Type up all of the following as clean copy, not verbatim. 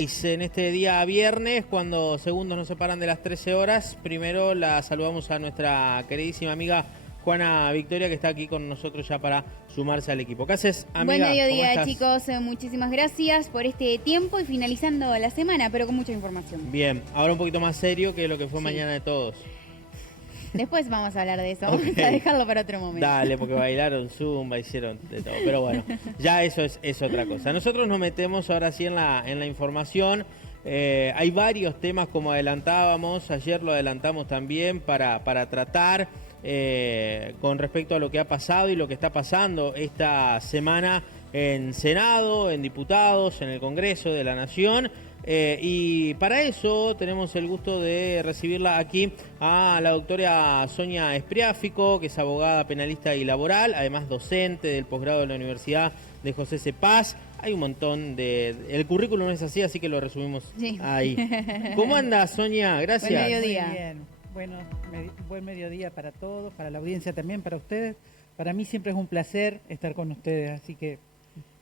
En este día viernes, cuando segundos nos separan de las 13 horas, primero la saludamos a nuestra queridísima amiga Juana Victoria, que está aquí con nosotros ya para sumarse al equipo. ¿Qué haces, amiga? Buen mediodía, ¿Cómo estás? chicos. Muchísimas gracias por este tiempo y finalizando la semana, pero con mucha información. Bien, ahora un poquito más serio que lo que fue Sí. Mañana de Todos. Después vamos a hablar de eso, Okay. vamos a dejarlo para otro momento. Dale, porque bailaron zumba, hicieron de todo. Pero bueno, ya eso es otra cosa. Nosotros nos metemos ahora sí en la información. Hay varios temas, como adelantábamos, ayer lo adelantamos también, para tratar con respecto a lo que ha pasado y lo que está pasando esta semana en Senado, en diputados, en el Congreso de la Nación. Y para eso tenemos el gusto de recibirla aquí a la doctora Sonia Espriáfico, que es abogada penalista y laboral, además docente del posgrado de la Universidad de José C. Paz. Hay un montón el currículum es así que lo resumimos ahí. ¿Cómo anda, Sonia? Gracias. Buen mediodía. Muy bien. Bueno, buen mediodía para todos, para la audiencia también, para ustedes. Para mí siempre es un placer estar con ustedes, así que,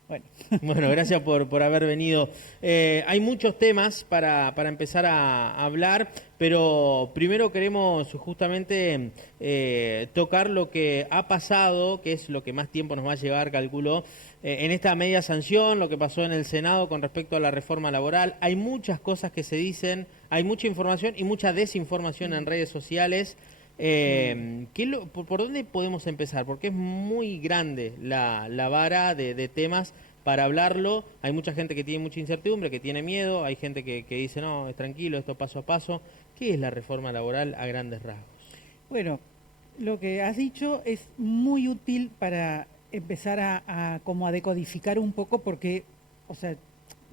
bueno. Bueno, gracias por haber venido. Hay muchos temas para empezar a hablar, pero primero queremos justamente tocar lo que ha pasado, que es lo que más tiempo nos va a llevar, calculo, en esta media sanción, lo que pasó en el Senado con respecto a la reforma laboral. Hay muchas cosas que se dicen, hay mucha información y mucha desinformación en redes sociales. ¿Por dónde podemos empezar? Porque es muy grande la vara de temas para hablarlo. Hay mucha gente que tiene mucha incertidumbre, que tiene miedo, hay gente que dice, no, es tranquilo, esto paso a paso. ¿Qué es la reforma laboral a grandes rasgos? Bueno, lo que has dicho es muy útil para empezar a como a decodificar un poco, porque, o sea,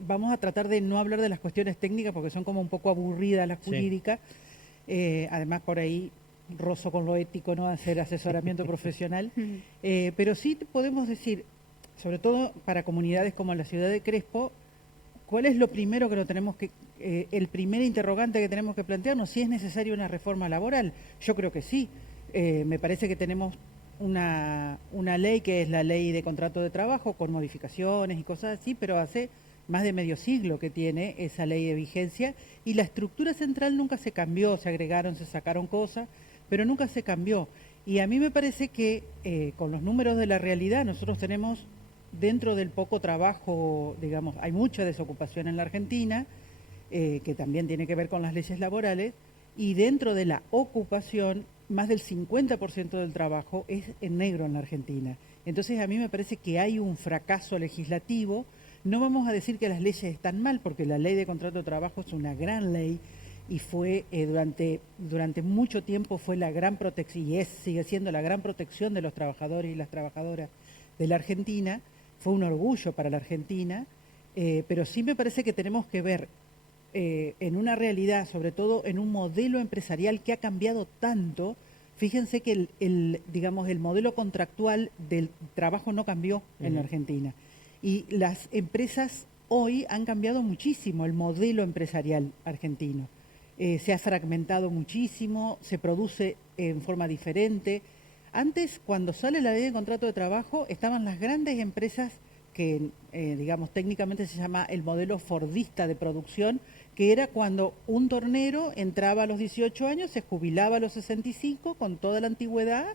vamos a tratar de no hablar de las cuestiones técnicas porque son como un poco aburridas las jurídicas. Además, por ahí rozo con lo ético, ¿no? Hacer asesoramiento profesional. Pero sí podemos decir, sobre todo para comunidades como la ciudad de Crespo, ¿cuál es lo primero que el primer interrogante que tenemos que plantearnos? Si es necesaria una reforma laboral. Yo creo que sí. Me parece que tenemos una ley que es la ley de contrato de trabajo con modificaciones y cosas así, pero hace más de medio siglo que tiene esa ley de vigencia y la estructura central nunca se cambió, se agregaron, se sacaron cosas, pero nunca se cambió. Y a mí me parece que con los números de la realidad nosotros tenemos, dentro del poco trabajo, digamos, hay mucha desocupación en la Argentina, que también tiene que ver con las leyes laborales, y dentro de la ocupación, más del 50% del trabajo es en negro en la Argentina. Entonces a mí me parece que hay un fracaso legislativo. No vamos a decir que las leyes están mal, porque la ley de contrato de trabajo es una gran ley y fue durante mucho tiempo fue la gran protección, y sigue siendo la gran protección de los trabajadores y las trabajadoras de la Argentina. Fue un orgullo para la Argentina, pero sí me parece que tenemos que ver en una realidad, sobre todo en un modelo empresarial que ha cambiado tanto. Fíjense que digamos, el modelo contractual del trabajo no cambió en la Argentina. Y las empresas hoy han cambiado muchísimo el modelo empresarial argentino. Se ha fragmentado muchísimo, se produce en forma diferente. Antes, cuando sale la ley de contrato de trabajo, estaban las grandes empresas que, digamos, técnicamente se llama el modelo fordista de producción, que era cuando un tornero entraba a los 18 años, se jubilaba a los 65 con toda la antigüedad.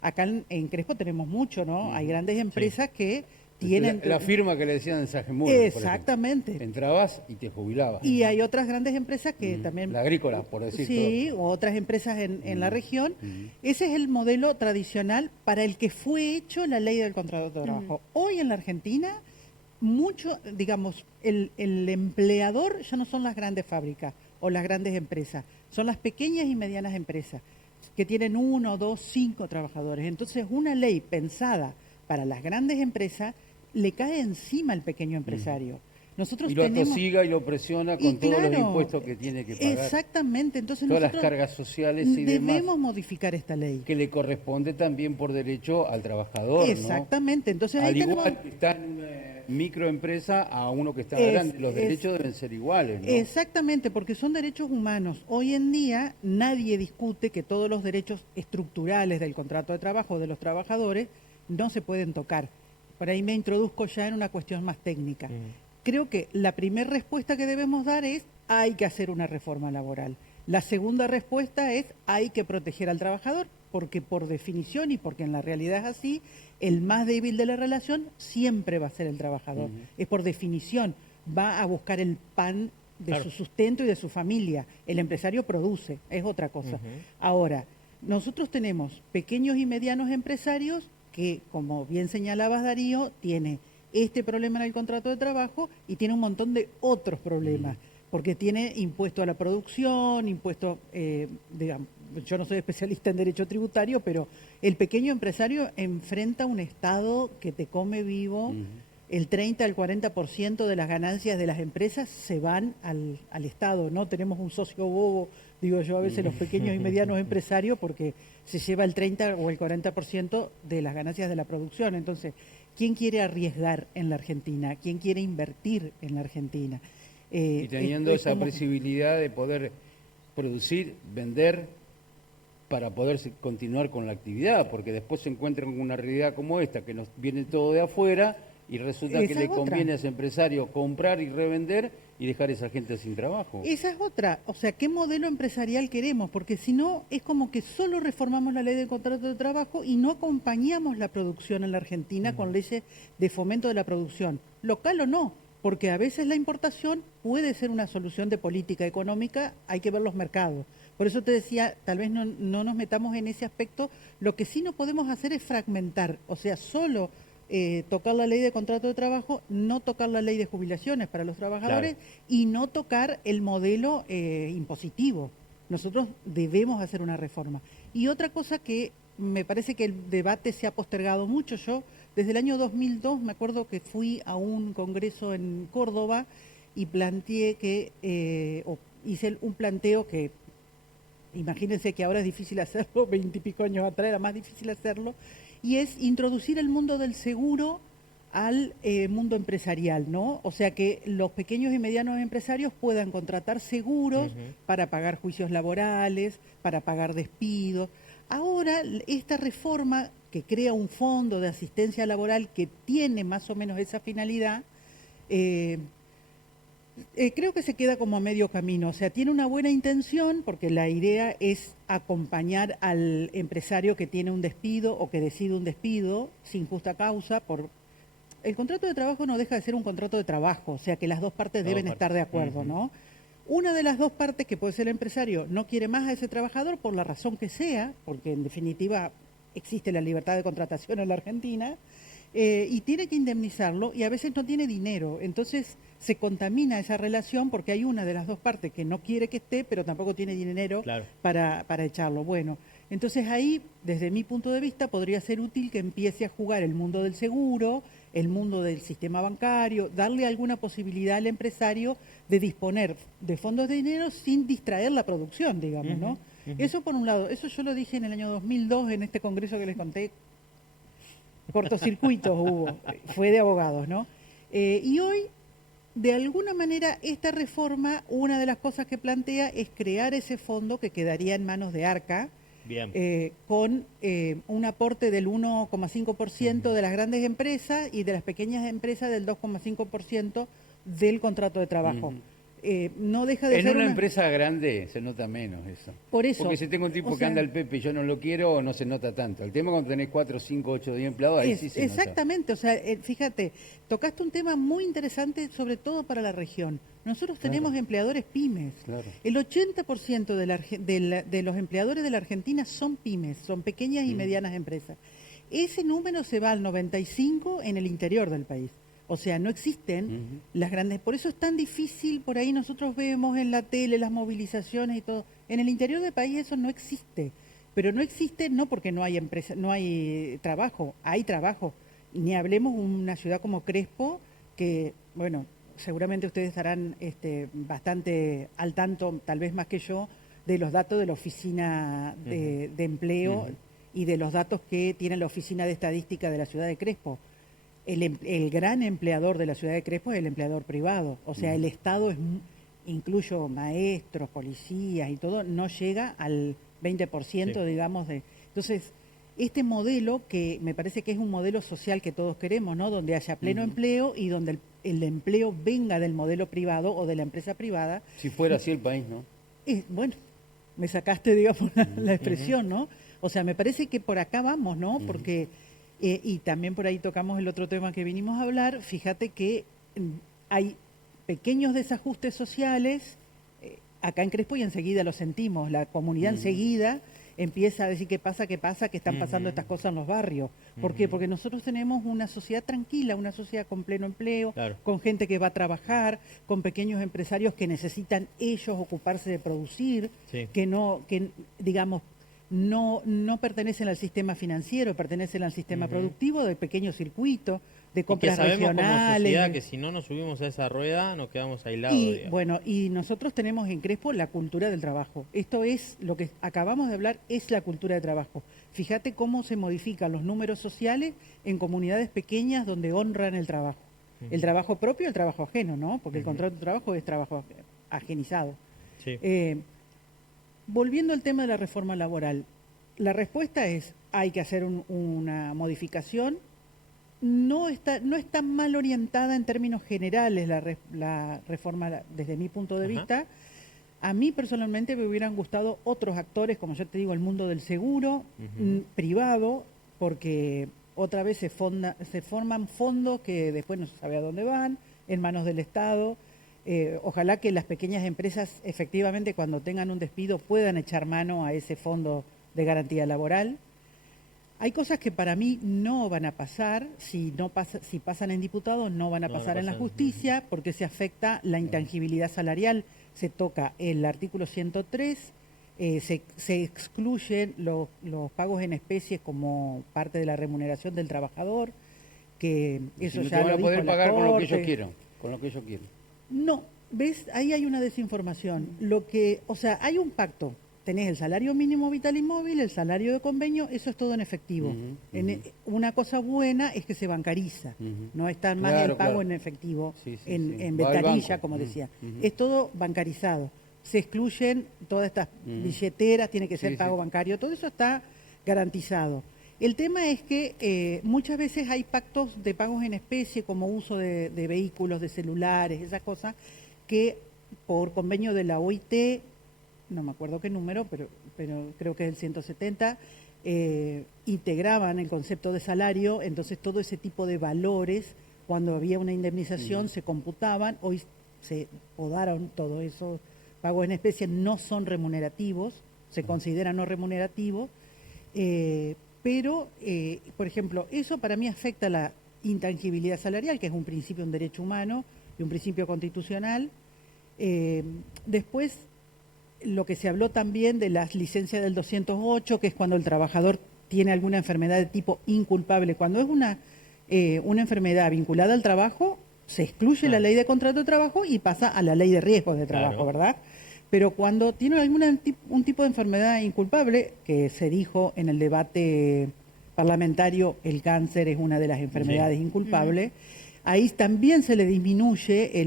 Acá en Crespo tenemos mucho, ¿no? Hay grandes empresas que tienen... La firma que le decían en Sajemur. Exactamente. Entrabas y te jubilabas. Y hay otras grandes empresas que también... La agrícola, por decir sí, o otras empresas en la región. Ese es el modelo tradicional para el que fue hecho la ley del contrato de trabajo. Hoy en la Argentina, mucho, digamos, el empleador ya no son las grandes fábricas o las grandes empresas, son las pequeñas y medianas empresas que tienen 1, 2, 5 trabajadores. Entonces, una ley pensada para las grandes empresas le cae encima al pequeño empresario. Nosotros y lo atosiga y lo presiona con todos los impuestos que tiene que pagar. Exactamente. Entonces todas las cargas sociales y demás. Debemos modificar esta ley. Que le corresponde también por derecho al trabajador, exactamente. ¿no? Entonces, al ahí igual que está en una microempresa a uno que está grande. Los derechos deben ser iguales, ¿no? Exactamente, porque son derechos humanos. Hoy en día nadie discute que todos los derechos estructurales del contrato de trabajo de los trabajadores no se pueden tocar. Por ahí me introduzco ya en una cuestión más técnica. creo que la primera respuesta que debemos dar es hay que hacer una reforma laboral. La segunda respuesta es hay que proteger al trabajador, porque por definición y porque en la realidad es así, el más débil de la relación siempre va a ser el trabajador. Es por definición, va a buscar el pan de su sustento y de su familia. El empresario produce, es otra cosa. Ahora, nosotros tenemos pequeños y medianos empresarios que, como bien señalabas, Darío, tiene este problema en el contrato de trabajo y tiene un montón de otros problemas, porque tiene impuesto a la producción, impuesto, digamos, yo no soy especialista en derecho tributario, pero el pequeño empresario enfrenta un Estado que te come vivo. El 30 al 40% de las ganancias de las empresas se van al Estado, ¿no? Tenemos un socio bobo, digo yo, a veces los pequeños y medianos empresarios, porque se lleva el 30 o el 40% de las ganancias de la producción. Entonces, ¿quién quiere arriesgar en la Argentina? ¿Quién quiere invertir en la Argentina? Y teniendo esa posibilidad de poder producir, vender, para poder continuar con la actividad, porque después se encuentran con una realidad como esta, que nos viene todo de afuera y resulta que le conviene a ese empresario comprar y revender y dejar a esa gente sin trabajo. Esa es otra, o sea, ¿qué modelo empresarial queremos? Porque si no, es como que solo reformamos la ley del contrato de trabajo y no acompañamos la producción en la Argentina con leyes de fomento de la producción, local o no, porque a veces la importación puede ser una solución de política económica, hay que ver los mercados. Por eso te decía, tal vez no nos metamos en ese aspecto. Lo que sí no podemos hacer es fragmentar, o sea, solo tocar la ley de contrato de trabajo, no tocar la ley de jubilaciones para los trabajadores y no tocar el modelo impositivo. Nosotros debemos hacer una reforma. Y otra cosa que me parece que el debate se ha postergado mucho. Yo desde el año 2002 me acuerdo que fui a un congreso en Córdoba y planteé que, o hice un planteo que, imagínense que ahora es difícil hacerlo, 20 y pico años atrás era más difícil hacerlo, y es introducir el mundo del seguro al mundo empresarial, ¿no? O sea, que los pequeños y medianos empresarios puedan contratar seguros para pagar juicios laborales, para pagar despidos. Ahora, esta reforma que crea un fondo de asistencia laboral que tiene más o menos esa finalidad, creo que se queda como a medio camino. O sea, tiene una buena intención porque la idea es acompañar al empresario que tiene un despido o que decide un despido sin justa causa. El contrato de trabajo no deja de ser un contrato de trabajo, o sea que las dos partes deben estar de acuerdo, ¿no? Una de las dos partes, que puede ser el empresario, no quiere más a ese trabajador por la razón que sea, porque en definitiva existe la libertad de contratación en la Argentina, y tiene que indemnizarlo y a veces no tiene dinero. Entonces se contamina esa relación porque hay una de las dos partes que no quiere que esté, pero tampoco tiene dinero para echarlo. Bueno, entonces ahí, desde mi punto de vista, podría ser útil que empiece a jugar el mundo del seguro, el mundo del sistema bancario, darle alguna posibilidad al empresario de disponer de fondos de dinero sin distraer la producción, digamos, ¿no? Eso por un lado. Eso yo lo dije en el año 2002 en este congreso que les conté. Cortocircuitos hubo, fue de abogados, ¿no? Y hoy, de alguna manera, esta reforma, una de las cosas que plantea es crear ese fondo que quedaría en manos de Arca, con un aporte del 1,5% de las grandes empresas y de las pequeñas empresas del 2,5% del contrato de trabajo. No deja de en ser una empresa grande se nota menos eso. Por eso. Porque si tengo un tipo que anda al Pepe y yo no lo quiero, no se nota tanto. El tema cuando tenés 4, 5, 8, 10 empleados, ahí sí se exactamente, nota. O sea, fíjate, tocaste un tema muy interesante, sobre todo para la región. Nosotros tenemos empleadores pymes. El 80% de los empleadores de la Argentina son pymes, son pequeñas y medianas empresas. Ese número se va al 95% en el interior del país. O sea, no existen las grandes... Por eso es tan difícil, por ahí nosotros vemos en la tele las movilizaciones y todo. En el interior del país eso no existe. Pero no existe no porque no hay empresa, no hay trabajo, hay trabajo. Ni hablemos de una ciudad como Crespo, que, bueno, seguramente ustedes estarán bastante al tanto, tal vez más que yo, de los datos de la Oficina de Empleo y de los datos que tiene la Oficina de Estadística de la ciudad de Crespo. El gran empleador de la ciudad de Crespo es el empleador privado. O sea, el Estado, incluyo maestros, policías y todo, no llega al 20%, digamos. Entonces, este modelo, que me parece que es un modelo social que todos queremos, ¿no? Donde haya pleno empleo y donde el empleo venga del modelo privado o de la empresa privada. Si fuera así el país, ¿no? Bueno, me sacaste, digamos, la expresión, ¿no? O sea, me parece que por acá vamos, ¿no? Porque, y también por ahí tocamos el otro tema que vinimos a hablar, fíjate que hay pequeños desajustes sociales acá en Crespo y enseguida lo sentimos, la comunidad enseguida empieza a decir qué pasa, que están pasando estas cosas en los barrios. ¿Por qué? Porque nosotros tenemos una sociedad tranquila, una sociedad con pleno empleo, Claro. con gente que va a trabajar, con pequeños empresarios que necesitan ellos ocuparse de producir, Sí. que digamos, no pertenecen al sistema financiero, pertenecen al sistema productivo, de pequeños circuitos, de Y que compras sabemos como regionales. sociedad que si no nos subimos a esa rueda nos quedamos aislados. Y digamos. bueno, y nosotros tenemos en Crespo la cultura del trabajo. Esto es lo que acabamos de hablar, es la cultura del trabajo. Fíjate cómo se modifican los números sociales en comunidades pequeñas donde honran el trabajo. El trabajo propio y el trabajo ajeno, ¿no? Porque el contrato de trabajo es trabajo ajenizado. Sí. Volviendo al tema de la reforma laboral, la respuesta es, hay que hacer una modificación. No está mal orientada en términos generales la reforma desde mi punto de vista. A mí personalmente me hubieran gustado otros actores, como yo te digo, el mundo del seguro, privado, porque otra vez se forman fondos que después no se sabe a dónde van, en manos del Estado. Ojalá que las pequeñas empresas efectivamente cuando tengan un despido puedan echar mano a ese fondo de garantía laboral. Hay cosas que para mí no van a pasar, si pasan en diputados no van a pasar en la justicia, porque se afecta la intangibilidad salarial, se toca el artículo 103, se excluyen los pagos en especie como parte de la remuneración del trabajador, que eso Si no ya te van lo a dijo poder la pagar con lo que ellos Corte. quieran, con lo que ellos quieren. No, ¿ves? Ahí hay una desinformación. O sea, hay un pacto. Tenés el salario mínimo vital y móvil, el salario de convenio, eso es todo en efectivo. Una cosa buena es que se bancariza, no está más Claro, el pago claro. en efectivo, Sí, sí, en sí. Va al ventanilla, banco. como decía. Es todo bancarizado. Se excluyen todas estas billeteras, tiene que ser Sí, pago sí. bancario, todo eso está garantizado. El tema es que muchas veces hay pactos de pagos en especie, como uso de vehículos, de celulares, esas cosas, que por convenio de la OIT, no me acuerdo qué número, pero creo que es el 170, integraban el concepto de salario, entonces todo ese tipo de valores, cuando había una indemnización, se computaban, hoy se podaron todo eso, pagos en especie no son remunerativos, se consideran no remunerativos, pero, por ejemplo, eso para mí afecta la intangibilidad salarial, que es un principio, un derecho humano y un principio constitucional. Después, lo que se habló también de las licencias del 208, que es cuando el trabajador tiene alguna enfermedad de tipo inculpable. Cuando es una enfermedad vinculada al trabajo, se excluye la ley de contrato de trabajo y pasa a la ley de riesgos de trabajo, Claro. ¿verdad? Pero cuando tiene un tipo de enfermedad inculpable, que se dijo en el debate parlamentario, el cáncer es una de las enfermedades inculpables, ahí también se le disminuye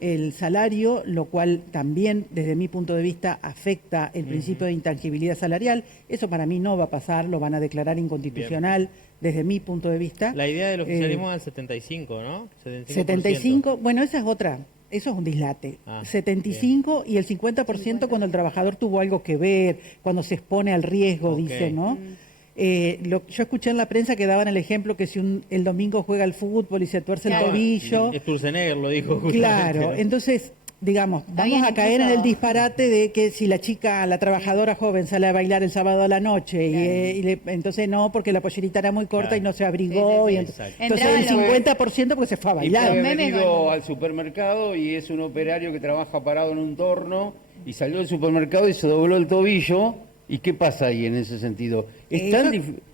el salario, lo cual también, desde mi punto de vista, afecta el principio de intangibilidad salarial. Eso para mí no va a pasar, lo van a declarar inconstitucional, desde mi punto de vista. La idea del oficialismo es el 75, ¿no? 75%. 75, bueno, esa es otra, eso es un dislate. Ah, 75 y el 50% cuando el trabajador tuvo algo que ver, cuando se expone al riesgo, Ok. dice, ¿no? Yo escuché en la prensa que daban el ejemplo que si el domingo juega al fútbol y se tuerce Claro. el tobillo. Sturzenegger lo dijo justamente. Claro, ¿no? entonces, digamos, vamos Habían a caer en incluso- el disparate de que si la chica, la trabajadora joven sale a bailar el sábado a la noche entonces no, porque la pollerita era muy corta Claro. y no se abrigó. Sí, sí, y sí. entonces Entraban el los- 50% porque se fue a Y bailar. puede Los haber memes ido con- al supermercado y es un operario que trabaja parado en un torno y salió del supermercado y se dobló el tobillo. ¿Y qué pasa ahí en ese sentido? Eso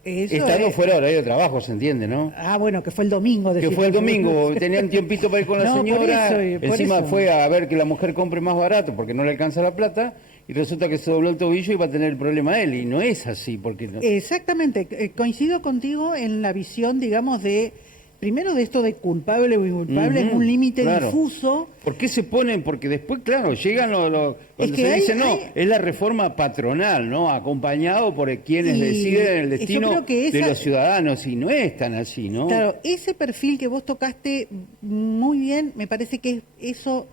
Estando es- fuera de horario de trabajo, se entiende, ¿no? Ah, bueno, que fue el domingo. Que decís fue el tú. domingo, tenían tiempito para ir con la No, por señora, eso, por encima eso. fue a ver que la mujer compre más barato porque no le alcanza la plata y resulta que se dobló el tobillo y va a tener el problema él y no es así porque no- Exactamente, coincido contigo en la visión, digamos, de primero de esto de culpable o inculpable, es un límite claro. difuso. ¿Por qué se ponen? Porque después, claro, llegan cuando se dice, no, es la reforma patronal, ¿no? Acompañado por quienes deciden el destino de los ciudadanos, y no es tan así, ¿no? Claro, ese perfil que vos tocaste muy bien, me parece que eso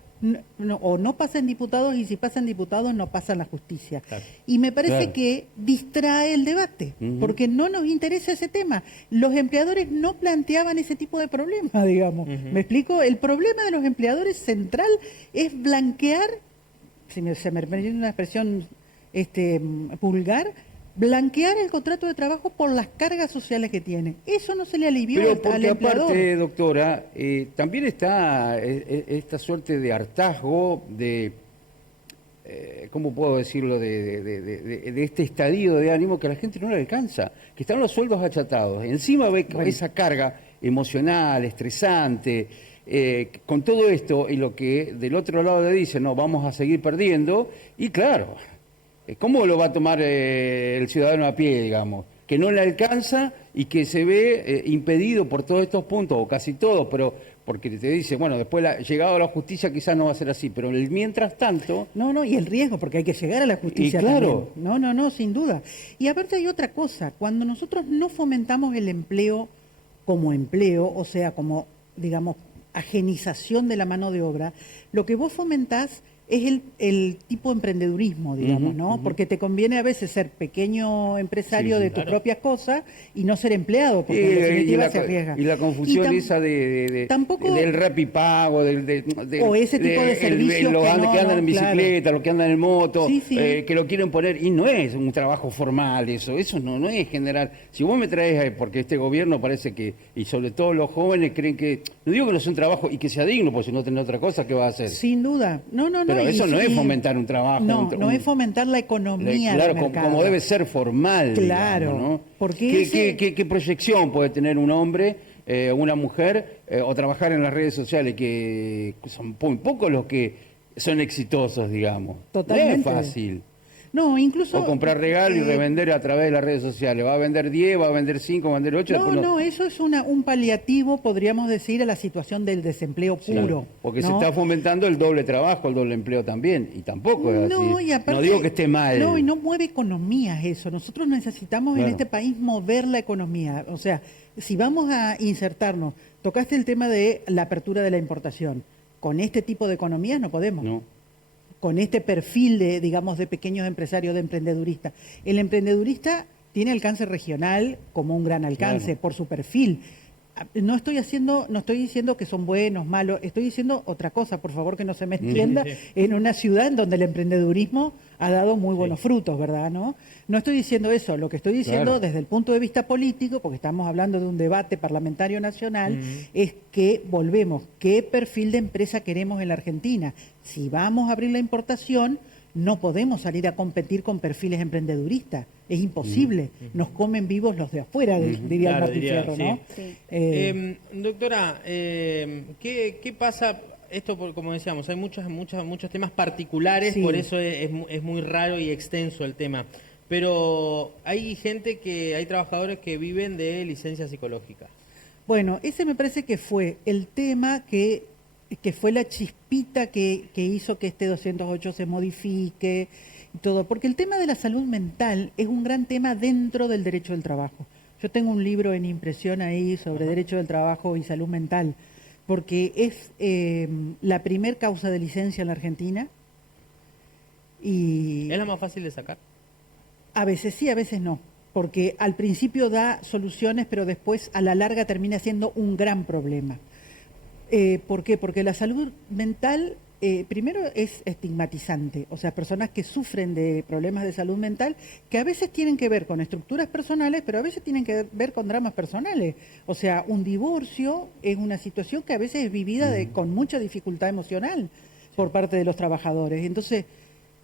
o no pasa en diputados, y si pasa en diputados no pasa en la justicia. Claro. Y me parece que distrae el debate, porque no nos interesa ese tema. Los empleadores no planteaban ese tipo de problema, digamos. ¿Me explico? El problema de los empleadores central es blanquear, se me permite una expresión vulgar, blanquear el contrato de trabajo por las cargas sociales que tiene. Eso no se le alivió Pero porque al empleador. aparte, doctora, también está esta suerte de hartazgo, de, ¿cómo puedo decirlo?, de este estadio de ánimo que a la gente no le alcanza, que están los sueldos achatados. Encima ve esa carga emocional, estresante, con todo esto, y lo que del otro lado le dicen, no, vamos a seguir perdiendo, y claro, ¿cómo lo va a tomar el ciudadano a pie, digamos? Que no le alcanza y que se ve impedido por todos estos puntos, o casi todos, pero porque te dice, bueno, después llegado a la justicia quizás no va a ser así, pero mientras tanto... No, y el riesgo, porque hay que llegar a la justicia y claro. también. No, sin duda. Y aparte hay otra cosa, cuando nosotros no fomentamos el empleo como empleo, o sea, como, digamos, agenización de la mano de obra, lo que vos fomentás es el tipo de emprendedurismo, digamos, ¿no? Porque te conviene a veces ser pequeño empresario de tus propias cosas y no ser empleado, porque en definitiva se arriesga. Y la confusión esa tampoco, del Rapipago, o ese tipo de servicios los que andan en bicicleta, claro. los que andan en moto, Sí. que lo quieren poner, y no es un trabajo formal eso no es general. Si vos me traes, porque este gobierno parece que, y sobre todo los jóvenes creen que, no digo que no sea un trabajo y que sea digno, porque si no tenés otra cosa, ¿qué va a hacer? Sin duda, no. Pero eso no es fomentar un trabajo. No es fomentar la economía. Claro, del mercado. como debe ser formal. Claro. Digamos, ¿no? Porque ¿Qué proyección puede tener un hombre, una mujer, o trabajar en las redes sociales, que son muy pocos los que son exitosos, digamos? Totalmente. No es fácil. No, incluso... O comprar regalo y revender a través de las redes sociales. Va a vender 10, va a vender 5, va a vender 8. No, eso es un paliativo, podríamos decir, a la situación del desempleo puro. Claro, porque ¿no? se está fomentando el doble trabajo, el doble empleo también, y tampoco es así. Y aparte, no digo que esté mal. No, y no mueve economías eso. Nosotros necesitamos en este país mover la economía. O sea, si vamos a insertarnos, tocaste el tema de la apertura de la importación. Con este tipo de economías no podemos. No. Con este perfil de pequeños empresarios, de emprendeduristas. El emprendedurista tiene alcance regional como un gran alcance por su perfil. No estoy diciendo que son buenos, malos, estoy diciendo otra cosa, por favor, que no se me entienda, en una ciudad en donde el emprendedurismo ha dado muy buenos frutos, ¿verdad? No estoy diciendo eso, lo que estoy diciendo desde el punto de vista político, porque estamos hablando de un debate parlamentario nacional, es que volvemos, ¿qué perfil de empresa queremos en la Argentina? Si vamos a abrir la importación, no podemos salir a competir con perfiles emprendeduristas. Es imposible. Nos comen vivos los de afuera, diría Martín Fierro, ¿no? Sí. Doctora, ¿qué pasa? Esto, como decíamos, hay muchos temas particulares, por eso es muy raro y extenso el tema. Pero hay trabajadores que viven de licencia psicológica. Bueno, ese me parece que fue el tema que fue la chispita que hizo que este 208 se modifique y todo, porque el tema de la salud mental es un gran tema dentro del derecho del trabajo. Yo tengo un libro en impresión ahí sobre derecho del trabajo y salud mental, porque es la primer causa de licencia en la Argentina. Y ¿Es la más fácil de sacar? A veces sí, a veces no, porque al principio da soluciones, pero después a la larga termina siendo un gran problema. ¿Por qué? Porque la salud mental, primero, es estigmatizante. O sea, personas que sufren de problemas de salud mental que a veces tienen que ver con estructuras personales, pero a veces tienen que ver con dramas personales. O sea, un divorcio es una situación que a veces es vivida con mucha dificultad emocional por parte de los trabajadores. Entonces,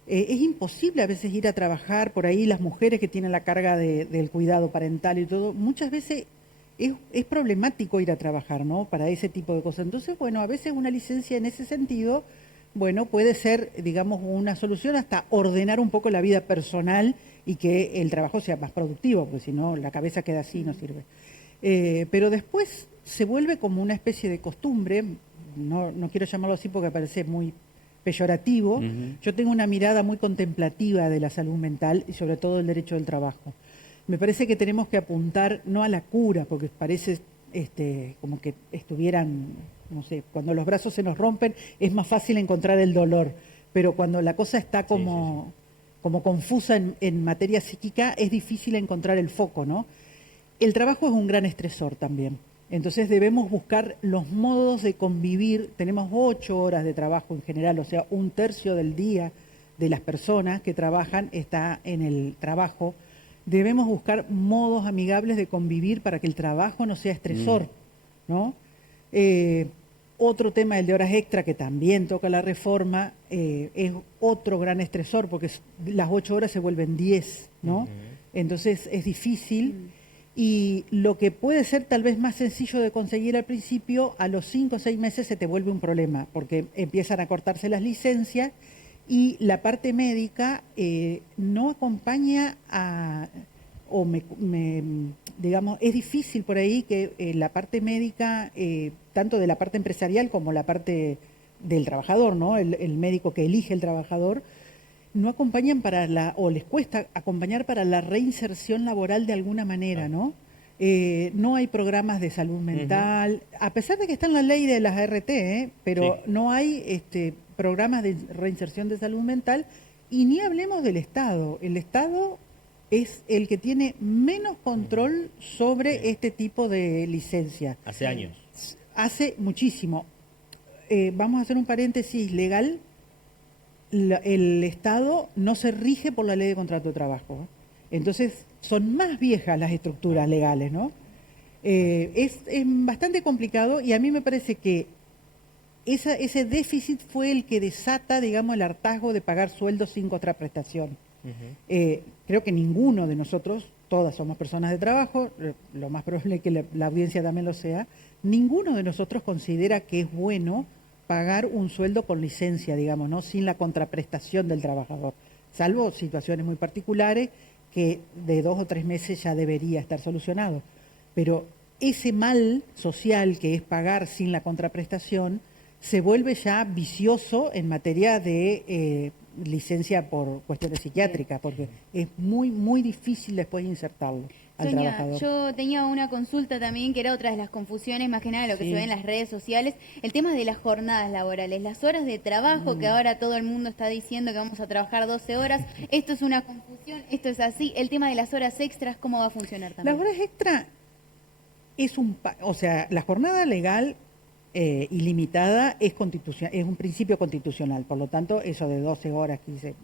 es imposible a veces ir a trabajar por ahí. Las mujeres que tienen la carga del cuidado parental y todo, muchas veces... Es problemático ir a trabajar, ¿no? Para ese tipo de cosas. Entonces, bueno, a veces una licencia en ese sentido, bueno, puede ser, digamos, una solución hasta ordenar un poco la vida personal y que el trabajo sea más productivo, porque si no, la cabeza queda así, no sirve. Pero después, se vuelve como una especie de costumbre, no quiero llamarlo así porque parece muy peyorativo. Yo tengo una mirada muy contemplativa de la salud mental y sobre todo el derecho del trabajo. Me parece que tenemos que apuntar no a la cura, porque parece como que estuvieran, no sé, cuando los brazos se nos rompen es más fácil encontrar el dolor, pero cuando la cosa está como confusa en materia psíquica es difícil encontrar el foco, ¿no? El trabajo es un gran estresor también. Entonces debemos buscar los modos de convivir. Tenemos 8 horas de trabajo en general, o sea, 1/3 del día de las personas que trabajan está en el trabajo. Debemos buscar modos amigables de convivir para que el trabajo no sea estresor, ¿no? Otro tema, el de horas extra, que también toca la reforma, es otro gran estresor, porque las 8 horas se vuelven 10, ¿no? Entonces es difícil. Y lo que puede ser tal vez más sencillo de conseguir al principio, a los 5 o 6 meses se te vuelve un problema, porque empiezan a cortarse las licencias y la parte médica no acompaña digamos, es difícil por ahí que la parte médica, tanto de la parte empresarial como la parte del trabajador, ¿no? El médico que elige el trabajador, no acompañan o les cuesta acompañar para la reinserción laboral de alguna manera, ¿no? No hay programas de salud mental, a pesar de que está en la ley de las ART, pero no hay programas de reinserción de salud mental, y ni hablemos del Estado. El Estado es el que tiene menos control sobre este tipo de licencia. Hace años. Hace muchísimo. Vamos a hacer un paréntesis legal. El Estado no se rige por la ley de contrato de trabajo. Entonces, son más viejas las estructuras legales, ¿no? Es bastante complicado y a mí me parece que ese déficit fue el que desata, digamos, el hartazgo de pagar sueldos sin contraprestación. Creo que ninguno de nosotros, todas somos personas de trabajo, lo más probable es que la audiencia también lo sea, ninguno de nosotros considera que es bueno pagar un sueldo con licencia, digamos, ¿no? Sin la contraprestación del trabajador, salvo situaciones muy particulares que de 2 o 3 meses ya debería estar solucionado. Pero ese mal social que es pagar sin la contraprestación se vuelve ya vicioso en materia de licencia por cuestiones psiquiátricas, porque es muy, muy difícil después insertarlo al Sonia, trabajador. yo tenía una consulta también, que era otra de las confusiones, más que nada de lo que se ve en las redes sociales, el tema de las jornadas laborales, las horas de trabajo, que ahora todo el mundo está diciendo que vamos a trabajar 12 horas, esto es una confusión, esto es así, el tema de las horas extras, ¿cómo va a funcionar también? Las horas extra es o sea, la jornada legal ilimitada es un principio constitucional, por lo tanto, eso de 12 horas que dice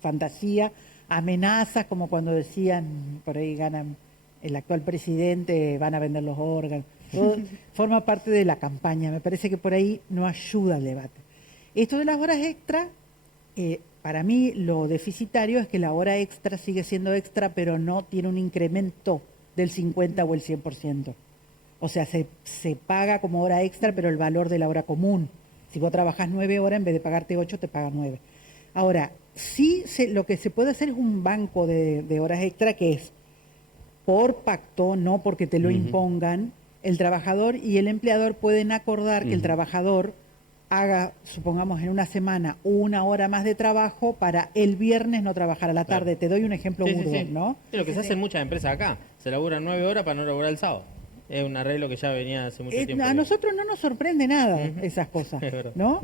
fantasía, amenazas, como cuando decían, por ahí ganan el actual presidente, van a vender los órganos, todo forma parte de la campaña, me parece que por ahí no ayuda al debate. Esto de las horas extra, para mí lo deficitario es que la hora extra sigue siendo extra, pero no tiene un incremento del 50 o el 100%. O sea, se paga como hora extra, pero el valor de la hora común. Si vos trabajás 9 horas, en vez de pagarte 8, te pagan 9. Ahora, sí lo que se puede hacer es un banco de horas extra, que es por pacto, no porque te lo impongan. El trabajador y el empleador pueden acordar que el trabajador haga, supongamos, en una semana 1 hora más de trabajo para el viernes no trabajar a la tarde. Claro. Te doy un ejemplo burdo, ¿no? Es lo que se hace en muchas empresas acá. Se laburan 9 horas para no laburar el sábado. Es un arreglo que ya venía hace mucho tiempo. A nosotros no nos sorprende nada esas cosas, ¿no?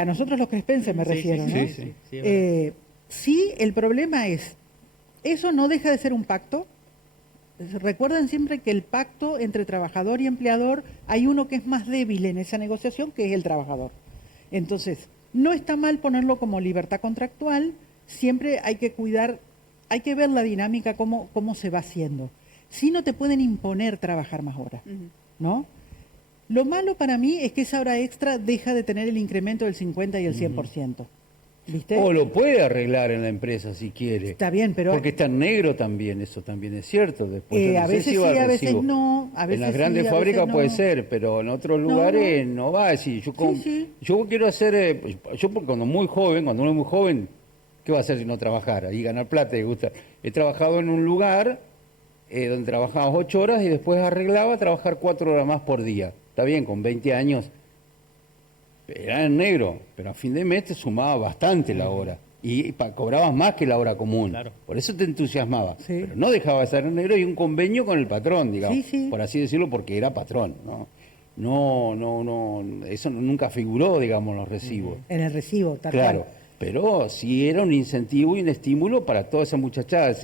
A nosotros los crespenses me refiero, ¿no? Sí, el problema es, eso no deja de ser un pacto. Recuerden siempre que el pacto entre trabajador y empleador, hay uno que es más débil en esa negociación, que es el trabajador. Entonces, no está mal ponerlo como libertad contractual, siempre hay que cuidar, hay que ver la dinámica, cómo se va haciendo. Si no te pueden imponer trabajar más horas, ¿no? Lo malo para mí es que esa hora extra deja de tener el incremento del 50 y el 100%. ¿Viste? O lo puede arreglar en la empresa si quiere. Está bien, pero... Porque está en negro también, eso también es cierto. Después, a veces sí, a veces no. En las grandes fábricas puede ser, pero en otros lugares no va a decir. Yo quiero hacer... yo porque cuando uno es muy joven, ¿qué va a hacer si no trabajar? Ahí ganar plata y gusta. He trabajado en un lugar donde trabajabas 8 horas y después arreglaba trabajar 4 horas más por día. Está bien, con 20 años era en negro, pero a fin de mes te sumaba bastante la hora. Y cobrabas más que la hora común. Claro. Por eso te entusiasmaba. Sí. Pero no dejaba de ser en negro y un convenio con el patrón, digamos. Sí, sí. Por así decirlo, porque era patrón, ¿no? No, eso nunca figuró, digamos, en los recibos. En el recibo, tal Claro, cual. pero sí era un incentivo y un estímulo para toda esa muchachada.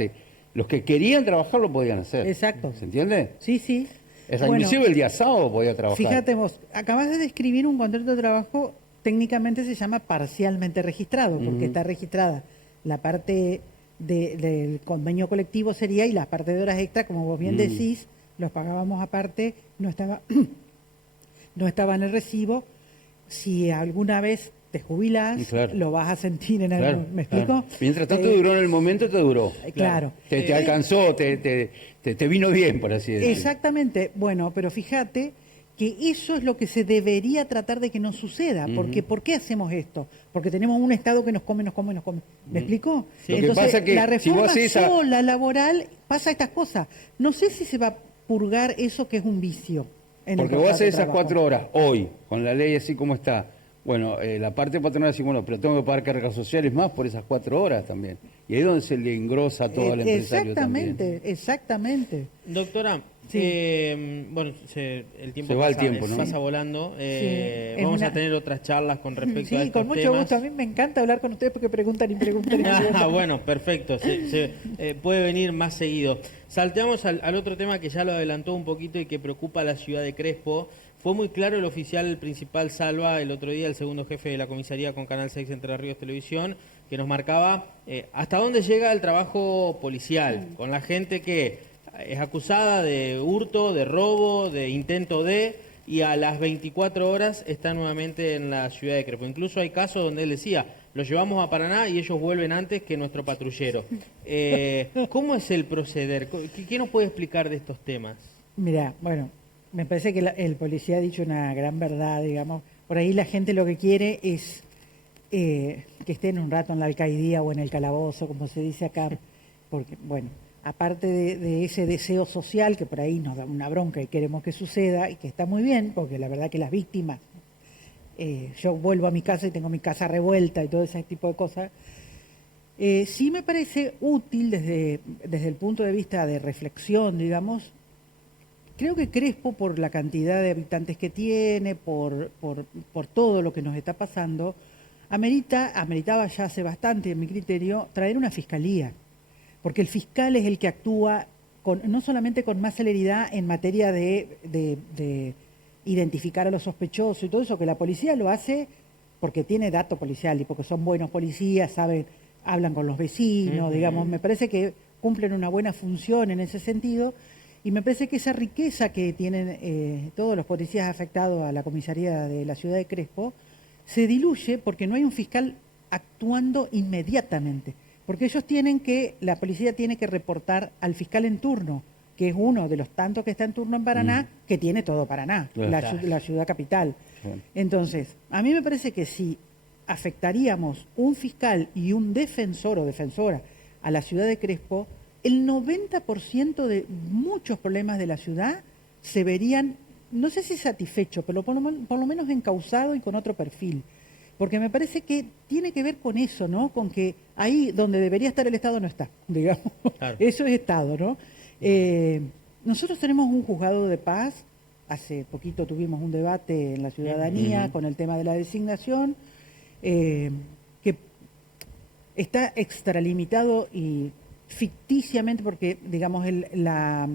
Los que querían trabajar lo podían hacer. Exacto. ¿Se entiende? Sí, sí. Inclusive el día sábado podía trabajar. Fíjate vos, acabas de describir un contrato de trabajo, técnicamente se llama parcialmente registrado, porque está registrada la parte del convenio colectivo sería, y la parte de horas extra, como vos bien decís, los pagábamos aparte, no estaba en el recibo. Si alguna vez te jubilás, Claro. lo vas a sentir en el... Claro, ¿Me explico? claro. Mientras tanto duró en el momento, te duró. Claro. Te alcanzó, te vino bien, por así decirlo. Exactamente. Bueno, pero fíjate que eso es lo que se debería tratar de que no suceda. Porque ¿por qué hacemos esto? Porque tenemos un Estado que nos come. ¿Me explico? Sí. Lo que Entonces, pasa que la si reforma vos haces esa- sola, laboral, pasa estas cosas. No sé si se va a purgar eso que es un vicio. En el Porque vos contrato de haces esas trabajo. 4 horas hoy, con la ley así como está. Bueno, la parte patronal dice, bueno, pero tengo que pagar cargas sociales más por esas 4 horas también. Y ahí es donde se le engrosa todo al empresario también. Exactamente. Doctora, Sí. bueno, el tiempo Se va el pasa, tiempo, ¿no? pasa volando. es Vamos una- a tener otras charlas con respecto a Sí, estos con mucho temas. gusto. A mí me encanta hablar con ustedes porque preguntan y preguntan. Y preguntan. Ah, bueno, perfecto. Puede venir más seguido. Salteamos al otro tema que ya lo adelantó un poquito y que preocupa a la ciudad de Crespo. Fue muy claro el oficial principal Salva el otro día, el segundo jefe de la comisaría con Canal 6 Entre Ríos Televisión, que nos marcaba hasta dónde llega el trabajo policial, con la gente que es acusada de hurto, de robo, de intento de, y a las 24 horas está nuevamente en la ciudad de Crespo. Incluso hay casos donde él decía, los llevamos a Paraná y ellos vuelven antes que nuestro patrullero. ¿Cómo es el proceder? ¿Qué nos puede explicar de estos temas? Mira, bueno, me parece que el policía ha dicho una gran verdad, digamos. Por ahí la gente lo que quiere es que estén un rato en la alcaidía o en el calabozo, como se dice acá, porque, bueno, aparte de ese deseo social que por ahí nos da una bronca y queremos que suceda, y que está muy bien, porque la verdad que las víctimas, yo vuelvo a mi casa y tengo mi casa revuelta y todo ese tipo de cosas, sí me parece útil desde el punto de vista de reflexión, digamos. Creo que Crespo, por la cantidad de habitantes que tiene, por todo lo que nos está pasando, ameritaba ya hace bastante, en mi criterio, traer una fiscalía. Porque el fiscal es el que actúa no solamente con más celeridad en materia de identificar a los sospechosos y todo eso, que la policía lo hace porque tiene dato policial y porque son buenos policías, hablan con los vecinos, digamos. Me parece que cumplen una buena función en ese sentido. Y me parece que esa riqueza que tienen todos los policías afectados a la comisaría de la ciudad de Crespo se diluye porque no hay un fiscal actuando inmediatamente. Porque la policía tiene que reportar al fiscal en turno, que es uno de los tantos que está en turno en Paraná, que tiene todo Paraná, Claro. la ciudad capital. Claro. Entonces, a mí me parece que si afectaríamos un fiscal y un defensor o defensora a la ciudad de Crespo, el 90% de muchos problemas de la ciudad se verían, no sé si satisfechos, pero por lo menos encausados y con otro perfil. Porque me parece que tiene que ver con eso, ¿no? Con que ahí donde debería estar el Estado no está, digamos. Claro. Eso es Estado, ¿no? Nosotros tenemos un juzgado de paz. Hace poquito tuvimos un debate en la ciudadanía con el tema de la designación, que está extralimitado y ficticiamente porque, digamos, la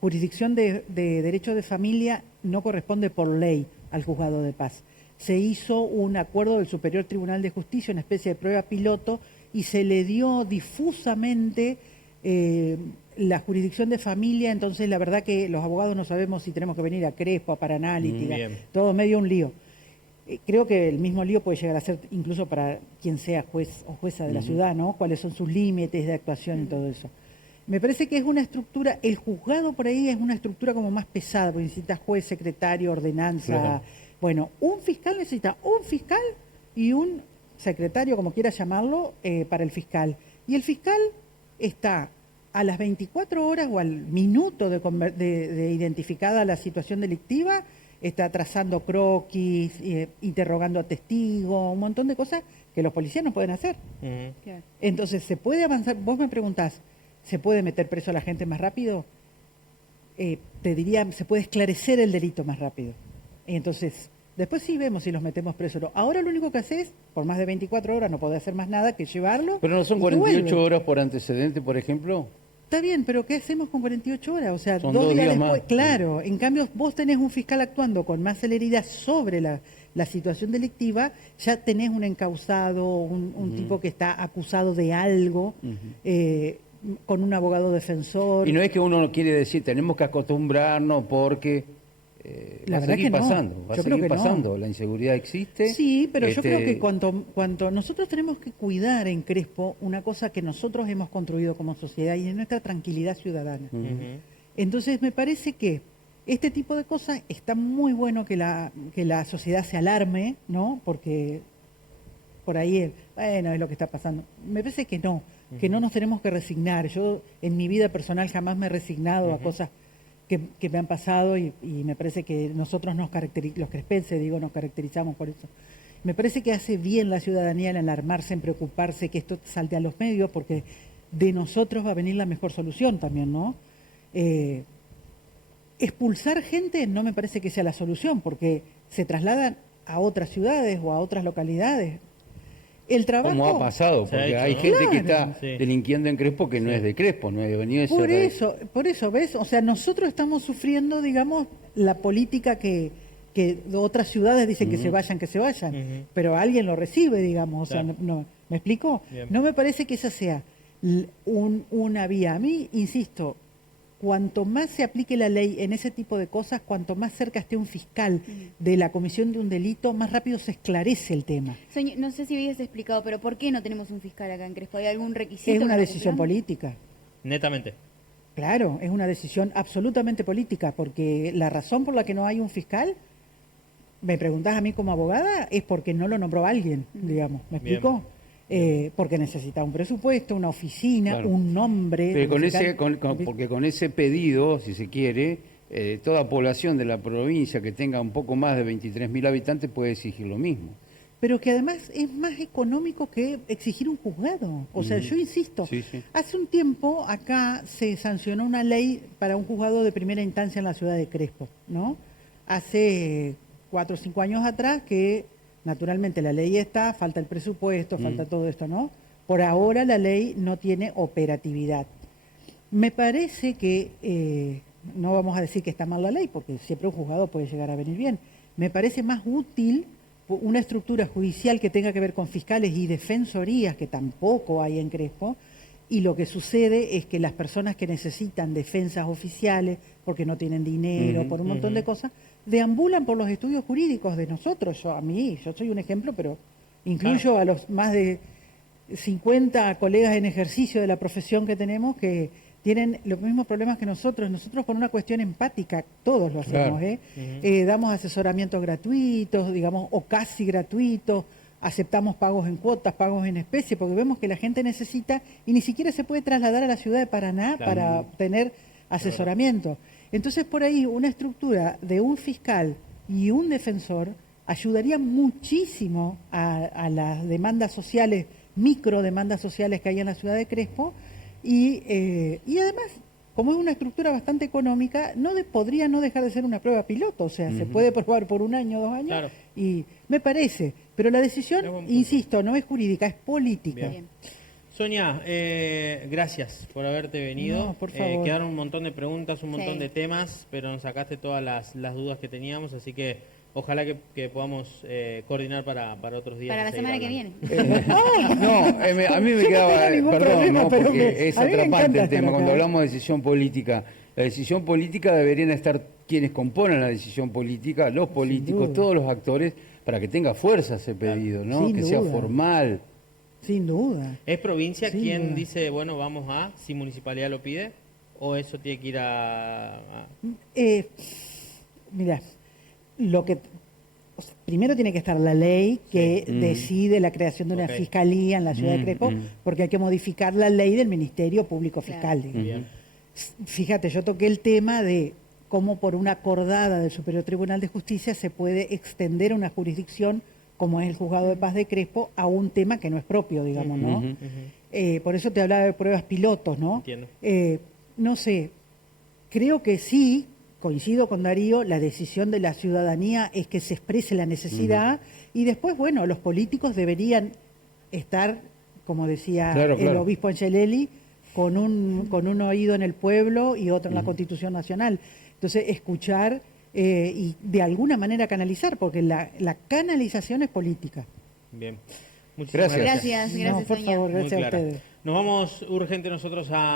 jurisdicción de derecho de familia no corresponde por ley al juzgado de paz. Se hizo un acuerdo del Superior Tribunal de Justicia, una especie de prueba piloto, y se le dio difusamente la jurisdicción de familia. Entonces la verdad que los abogados no sabemos si tenemos que venir a Crespo, a Paraná, a litigar. Bien. Todo medio un lío. Creo que el mismo lío puede llegar a ser incluso para quien sea juez o jueza de la ciudad, ¿no? Cuáles son sus límites de actuación y todo eso. Me parece que es una estructura, el juzgado por ahí es una estructura como más pesada, porque necesita juez, secretario, ordenanza. Claro. Bueno, un fiscal necesita un fiscal y un secretario, como quiera llamarlo, para el fiscal. Y el fiscal está a las 24 horas o al minuto de identificada la situación delictiva, está trazando croquis, interrogando a testigos, un montón de cosas que los policías no pueden hacer. Claro. Entonces, ¿se puede avanzar? Vos me preguntás, ¿se puede meter preso a la gente más rápido? Te diría, se puede esclarecer el delito más rápido. Y entonces, después sí vemos si los metemos presos o no. Ahora lo único que haces, por más de 24 horas no podés hacer más nada que llevarlo. Pero no son y 48 vuelve. horas por antecedente, por ejemplo. Está bien, pero ¿qué hacemos con 48 horas? O sea, Son 2 2 días días después. más. Claro, en cambio vos tenés un fiscal actuando con más celeridad sobre la situación delictiva, ya tenés un encausado, un tipo que está acusado de algo, con un abogado defensor. Y no es que uno no quiere decir, tenemos que acostumbrarnos porque La va a verdad seguir que no. pasando, va a Yo creo seguir que no. pasando, la inseguridad existe. Sí, pero yo creo que Este, cuanto nosotros tenemos que cuidar en Crespo una cosa que nosotros hemos construido como sociedad y es nuestra tranquilidad ciudadana. Entonces me parece que este tipo de cosas está muy bueno que la sociedad se alarme, ¿no? Porque por ahí, bueno, es lo que está pasando. Me parece que no nos tenemos que resignar. Yo en mi vida personal jamás me he resignado a cosas que me han pasado y me parece que nosotros los crespenses, nos caracterizamos por eso. Me parece que hace bien la ciudadanía en alarmarse, en preocuparse, que esto salte a los medios, porque de nosotros va a venir la mejor solución también, ¿no? Expulsar gente no me parece que sea la solución, porque se trasladan a otras ciudades o a otras localidades. El trabajo... Como ha pasado, Se ha porque hecho, hay ¿no? gente que Claro. está Sí. delinquiendo en Crespo que no es de Crespo, no es venido de Por eso, ¿ves? O sea, nosotros estamos sufriendo, digamos, la política que otras ciudades dicen que se vayan, pero alguien lo recibe, digamos, o sea, Claro. no, ¿me explico? Bien. No me parece que esa sea una vía. A mí, insisto, cuanto más se aplique la ley en ese tipo de cosas, cuanto más cerca esté un fiscal de la comisión de un delito, más rápido se esclarece el tema. No sé si habías explicado, pero ¿por qué no tenemos un fiscal acá en Crespo? ¿Hay algún requisito? Es que una no decisión cumplamos? política. Netamente. Claro, es una decisión absolutamente política, porque la razón por la que no hay un fiscal, me preguntás a mí como abogada, es porque no lo nombró alguien, digamos. ¿Me Bien. explico? Porque necesita un presupuesto, una oficina, Claro. un nombre. Pero con fiscal. ese, porque con ese pedido, si se quiere, toda población de la provincia que tenga un poco más de 23.000 habitantes puede exigir lo mismo. Pero que además es más económico que exigir un juzgado. O sea, yo insisto, Sí, sí. hace un tiempo acá se sancionó una ley para un juzgado de primera instancia en la ciudad de Crespo, ¿no? Hace 4 o 5 años atrás que naturalmente la ley está, falta el presupuesto, falta todo esto, ¿no? Por ahora la ley no tiene operatividad. Me parece que, no vamos a decir que está mal la ley, porque siempre un juzgado puede llegar a venir bien. Me parece más útil una estructura judicial que tenga que ver con fiscales y defensorías, que tampoco hay en Crespo, y lo que sucede es que las personas que necesitan defensas oficiales, porque no tienen dinero, por un montón de cosas, deambulan por los estudios jurídicos de nosotros. Yo soy un ejemplo, pero incluyo a los más de 50 colegas en ejercicio de la profesión que tenemos que tienen los mismos problemas que nosotros. Nosotros por una cuestión empática, todos lo hacemos, Claro. damos asesoramientos gratuitos, digamos, o casi gratuitos, aceptamos pagos en cuotas, pagos en especie, porque vemos que la gente necesita y ni siquiera se puede trasladar a la ciudad de Paraná Claro. para obtener asesoramiento. Entonces, por ahí, una estructura de un fiscal y un defensor ayudaría muchísimo a las demandas sociales, micro demandas sociales que hay en la ciudad de Crespo, y además, como es una estructura bastante económica, podría no dejar de ser una prueba piloto, o sea, se puede probar por 1 año, 2 años, Claro. y me parece, pero la decisión, Es buen punto. insisto, no es jurídica, es política. Bien. Sonia, gracias por haberte venido. No, por favor. Quedaron un montón de preguntas, un montón Sí. de temas, pero nos sacaste todas las dudas que teníamos, así que ojalá que podamos coordinar para otros días. Para y la seguir semana que hablando. viene. No, a mí me Yo no quedaba, tengo ningún perdón, problema, no, pero porque es a mí me encanta atrapante el estar tema. acá. Cuando hablamos de decisión política, la decisión política deberían estar quienes componen la decisión política, los políticos, duda. todos los actores, para que tenga fuerza ese pedido, ¿no? Sin Que sea duda. formal. Sin duda. ¿Es provincia Sí, quien bueno. dice, bueno, vamos a, si municipalidad lo pide? ¿O eso tiene que ir a- Mira, primero tiene que estar la ley que decide la creación de una fiscalía en la ciudad de Crespo, porque hay que modificar la ley del Ministerio Público Fiscal. Bien. Fíjate, yo toqué el tema de cómo por una acordada del Superior Tribunal de Justicia se puede extender una jurisdicción, como es el Juzgado de Paz de Crespo, a un tema que no es propio, digamos, ¿no? Por eso te hablaba de pruebas pilotos, ¿no? Entiendo. No sé, creo que sí, coincido con Darío, la decisión de la ciudadanía es que se exprese la necesidad y después, bueno, los políticos deberían estar, como decía el obispo Angelelli, con un oído en el pueblo y otro en la Constitución Nacional. Entonces, escuchar y de alguna manera canalizar, porque la canalización es política. Bien. Muchísimas Gracias. Gracias, No, por Sonia. favor, gracias Muy a clara. ustedes. Nos vamos urgente nosotros a